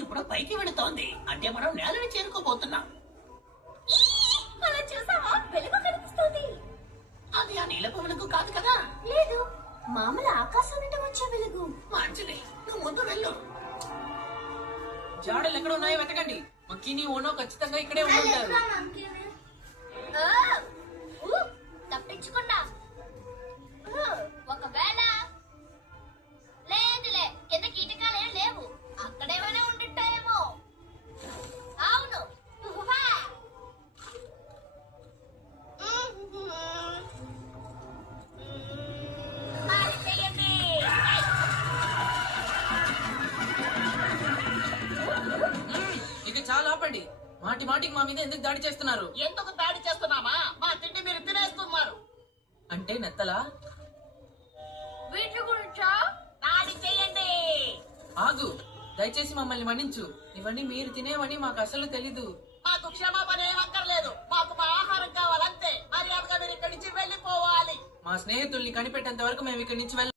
ఇప్పుడు పైకి వెళుతోంది అంటే మనం నేలని చేరుకోబోతున్నాం. అలా చూసావా? వెలుగు కనిపిస్తుంది. అది ఆ నీలపు వెలుగు కాదు కదా. లేదు, మామూలు ఆకాశం నుండి వచ్చే వెలుగు. మంచిది, నువ్వు ముందు వెళ్ళు. జాడలు ఎక్కడ ఉన్నాయో వెతకండి. మక్కీని ఓనో ఖచ్చితంగా ఇక్కడే ఉంటారు. ఆ, తప్పించుకున్నా. ఒకవేళ లేదులే, కింద కీటకాలేం లేవు. అక్కడేమైనా ఉండుంటాయేమో. అవును. ఉహ్వా. మరి చెయ్యండి. ఇక చాలా ఆపండి. మాటి మాటికి మా మీద ఎందుకు దాడి చేస్తున్నారు? ఎందుకు దాడి చేస్తున్నామా? మా తిండి మీరు తినేస్తున్నారు. అంటే నెత్తలా? వీటి గురించా? దాడి చేయండి. ఆగు, దయచేసి మమ్మల్ని మన్నించు. ఇవన్నీ మీరు తినేవని మాకు అసలు తెలీదు. మాకు క్షమాపణ ఏమక్కర్లేదు. మాకు మా ఆహారం కావాలంతే. మర్యాదగా మీరు ఇక్కడి నుంచి వెళ్ళిపోవాలి. మా స్నేహితుల్ని కనిపెట్టేంత వరకు మేము ఇక్కడి నుంచి